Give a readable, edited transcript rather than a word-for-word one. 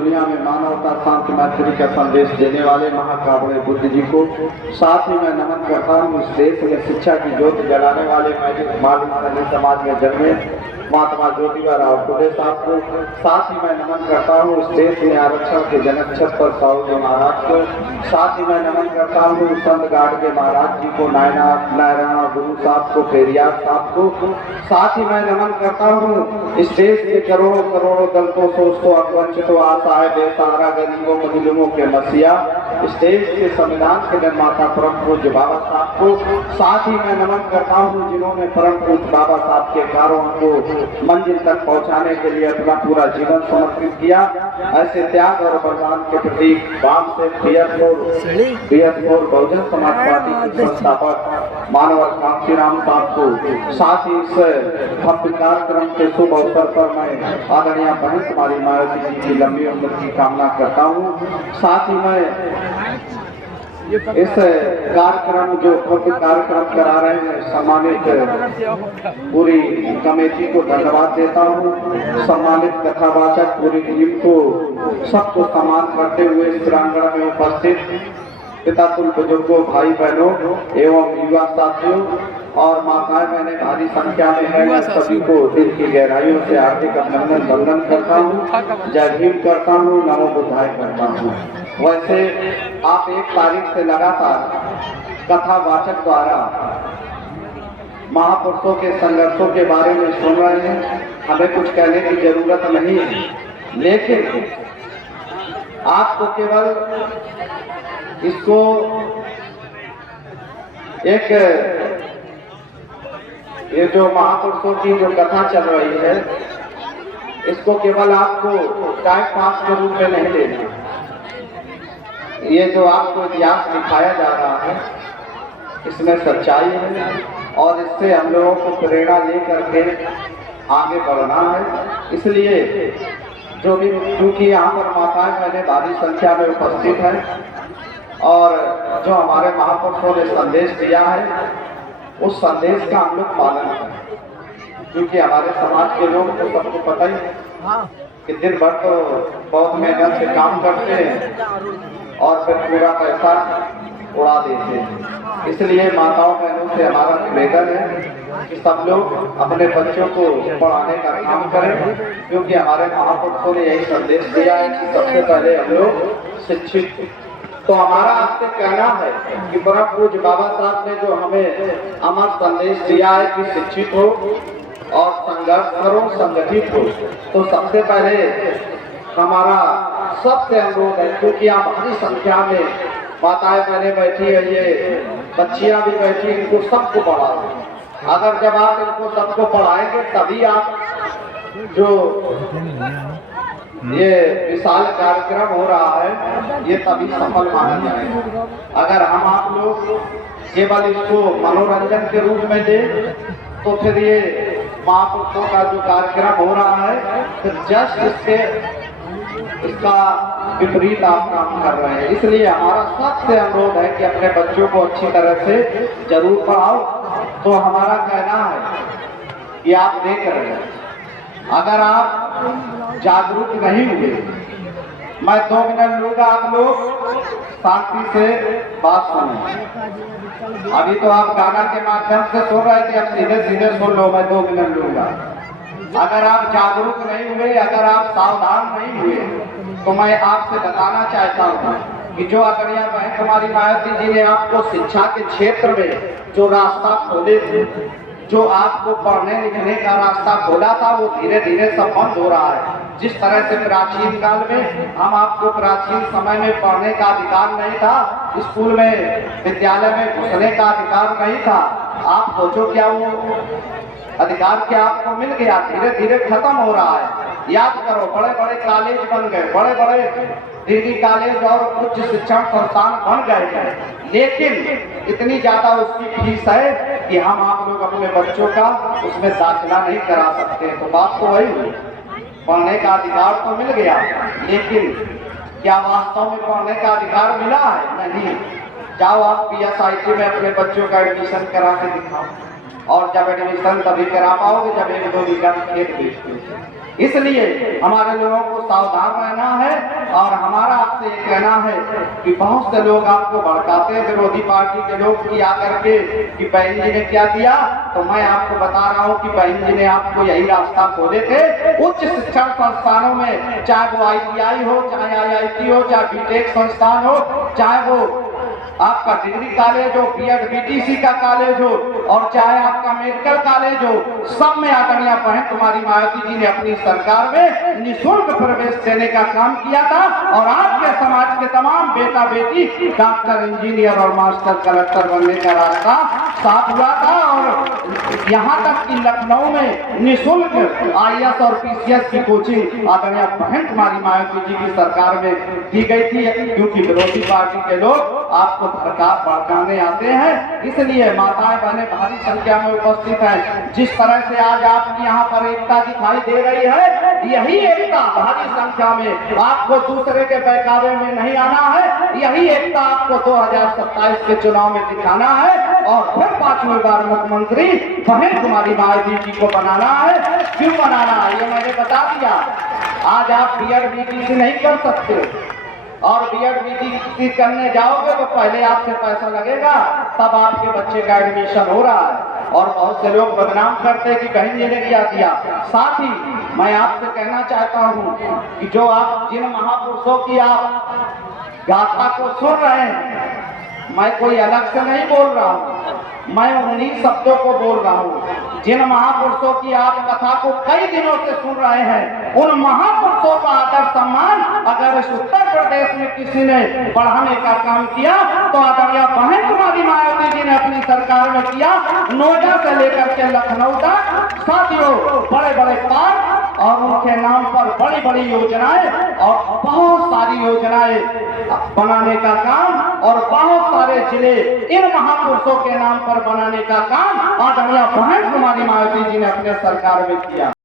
दुनिया में मानवता शांति मैत्री का संदेश देने वाले महाकाव्य बुद्ध जी को, साथ ही मैं नमन करता हूँ इस देश में शिक्षा की ज्योति जलाने वाले मालिक समाज में जन्मे महात्मा ज्योतिबा फुले साहब को, साथ ही मैं नमन करता हूँ इस देश में आरक्षण के जनक छत्तर साहू महाराज को, साथ ही मैं नमन करता हूँ संत गाड़गे महाराज जी को, नारायण गुरु साहब को, पेरियार साहब को, साथ ही मैं नमन करता हूँ इस देश के करोड़ों करोड़ों दलितों सोचतों वंचितों असहाय बेसहारा गरीबों मजलूमों के मसीहा, इस देश के संविधान के निर्माता परम पूज्य बाबा साहब को, साथ ही मैं नमन करता हूँ जिन्होंने परम पूज्य बाबा साहब के कार्यों को मंजिल तक पहुंचाने के लिए अपना पूरा जीवन समर्पित किया। ऐसे त्याग और बलिदान के प्रतीक वाम से BS4 बहुजन समाज पार्टी के संस्थापक मानवर कांशीराम साहब को, साथ ही इस भव्य कार्यक्रम के शुभ अवसर पर मैं आदरणीय बहन कुमारी मायावती जी की लंबी उम्र की कामना करता हूँ। साथ ही मैं इस कार्यक्रम जो भव्य कार्यक्रम करा रहे हैं सम्मानित पूरी कमेटी को धन्यवाद देता हूँ। सम्मानित कथावाचक पूरी टीम को सबको सम्मान करते हुए इस प्रांगण में उपस्थित पिता तुल्य बुजुर्गों भाई बहनों एवं युवा साथियों और माताएं बहनें भारी संख्या में है, मैं सभी को दिल की गहराइयों से हार्दिक अभिनंदन वंदन करता हूँ, जय भीम करता हूँ, नमो बुद्धाय करता हूँ। वैसे आप 1 तारीख से लगातार कथावाचक द्वारा महापुरुषों के संघर्षों के बारे में सुन रहे हैं, हमें कुछ कहने की जरूरत नहीं है, लेकिन आपको केवल इसको एक ये जो महापुरुषों की जो कथा चल रही है इसको केवल आपको टाइम पास के रूप में नहीं लेना। ये जो आपको इतिहास दिखाया जा रहा है इसमें सच्चाई है और इससे हम लोगों को प्रेरणा लेकर के आगे बढ़ना है। इसलिए जो भी, क्योंकि यहाँ पर माताएं बहनें भारी संख्या में उपस्थित हैं और जो हमारे महापुरुषों ने संदेश दिया है उस संदेश का हम लोग पालन करें, क्योंकि हमारे समाज के लोग तो सबको पता ही है कि दिन भर तो बहुत मेहनत से काम करते हैं और फिर पूरा पैसा उड़ा देते हैं। इसलिए माताओं बहनों से हमारा निवेदन है कि सब लोग अपने बच्चों को पढ़ाने का काम करें, क्योंकि हमारे महापुरुषों ने यही संदेश दिया है कि सबसे पहले हम लोग शिक्षित। तो हमारा आपसे कहना है कि परम पूज्य बाबा साहब ने जो हमें अमर संदेश दिया है कि शिक्षित हो और संघर्ष करो, संगठित हो, तो सबसे पहले हमारा सबसे अनुरोध है, क्योंकि आप भारी संख्या में माताएं बहनें बैठी है, ये बच्चियां भी बैठी, इनको सबको पढ़ाओ। अगर जब आप इनको सबको पढ़ाएंगे तभी आप जो ये विशाल कार्यक्रम हो रहा है ये तभी सफल माना जाएगा। अगर हम आप लोग केवल इसको मनोरंजन के रूप में दें तो फिर ये महापुरुषों का जो कार्यक्रम हो रहा है फिर जस्ट इसका विपरीत आप काम कर रहे हैं। इसलिए हमारा सबसे अनुरोध है कि अपने बच्चों को अच्छी तरह से जरूर पढ़ाओ। तो हमारा कहना है कि आप देख रहे हैं, अगर आप जागरूक नहीं हुए, मैं 2 मिनट लूंगा, आप लोग शांति से बात सुनो। अभी तो आप गाना के माध्यम से सुन रहे थे, अब सीधे सीधे सुन लो, मैं 2 मिनट लूंगा। अगर आप जागरूक नहीं हुए, अगर आप सावधान नहीं हुए, तो मैं आपसे बताना चाहता हूँ कि जो आदरणीय बहन कुमारी मायावती जी ने आपको शिक्षा के क्षेत्र में जो रास्ता खोले थे, जो आपको पढ़ने लिखने का रास्ता खोला था, वो धीरे धीरे सब बंद हो रहा है। जिस तरह से प्राचीन काल में हम आपको प्राचीन समय में पढ़ने का अधिकार नहीं था, स्कूल में विद्यालय में घुसने का अधिकार नहीं था, आप सोचो क्या वो अधिकार क्या आपको मिल गया? धीरे धीरे खत्म हो रहा है। याद करो, बड़े बड़े कॉलेज बन गए, बड़े बड़े डिग्री कॉलेज और उच्च शिक्षण संस्थान बन गए हैं, लेकिन इतनी ज्यादा उसकी फीस है कि हम आप लोग अपने बच्चों का उसमें दाखिला नहीं करा सकते। तो बात तो वही हुई, पढ़ने का अधिकार तो मिल गया, लेकिन क्या वास्तव में पढ़ने का अधिकार मिला है? नहीं। जाओ आप PSIT में अपने बच्चों का एडमिशन करा के दिखाओ, और जब एडमिशन तभी करा पाओगे जब 1-2 बीघा खेत बेचते हो। इसलिए हमारे लोगों को सावधान रहना है और हमारा आपसे ये कहना है कि बहुत से लोग आपको भड़काते हैं, विरोधी पार्टी के लोग कि आकर के कि बहन जी ने क्या दिया, तो मैं आपको बता रहा हूं कि बहन जी ने आपको यही रास्ता खोले थे। उच्च शिक्षण संस्थानों में, चाहे वो ITI हो, चाहे IIT हो, चाहे BTech संस्थान हो, चाहे वो आपका डिग्री कॉलेज हो, BEd BTC का कॉलेज हो, और चाहे आपका मेडिकल कॉलेज हो, सब में आदरणीय बहन कुमारी मायावती जी ने अपनी सरकार में निःशुल्क प्रवेश देने का काम किया था। और आपके समाज के तमाम बेटा बेटी डॉक्टर, इंजीनियर और मास्टर, कलेक्टर बनने का रास्ता साफ हुआ था। और यहाँ तक कि लखनऊ में निःशुल्क IAS और PCS की कोचिंग आदरणीय बहन कुमारी मायावती जी की सरकार में दी गई थी, क्योंकि विरोधी पार्टी के लोग आपको भड़काने आते हैं। इसलिए माताएं बहनें भारी संख्या में उपस्थित हैं। जिस तरह से आज आपकी यहाँ पर एकता दिखाई दे रही है, यही एकता भारी संख्या में आपको दूसरे के बहकावे में नहीं आना है। यही एकता आपको 2027 के चुनाव में दिखाना है और फिर 5वीं बार मुख्यमंत्री बहन कुमारी मायावती जी को बनाना है। क्यों बनाना है ये मैंने बता दिया। आज आप BEd BTC नहीं कर सकते, और BEd BTC करने जाओगे तो पहले आपसे पैसा लगेगा, तब आपके बच्चे का एडमिशन हो रहा है। और बहुत से लोग बदनाम करते हैं कि बहन जी ने क्या दिया। साथ ही मैं आपसे कहना चाहता हूं कि जो आप जिन महापुरुषों की आप गाथा को सुन रहे हैं, मैं कोई अलग से नहीं बोल रहा हूं, मैं उन्हीं शब्दों को बोल रहा हूँ। जिन महापुरुषों की आप कथा को कई दिनों से सुन रहे हैं, उन महापुरुषों का आदर सम्मान अगर इस उत्तर प्रदेश में किसी ने बढ़ाने का काम किया तो आदरणीय बहन कुमारी मायावती जी ने अपनी सरकार में किया। नोएडा से लेकर के लखनऊ तक साथियों बड़े बड़े पार्क और उनके नाम पर बड़ी बड़ी योजनाएं और बहुत सारी योजनाएं बनाने का काम, और बहुत सारे जिले इन महापुरुषों के नाम पर बनाने का काम आदरणीय बहन कुमारी मायावती जी ने अपने सरकार में किया।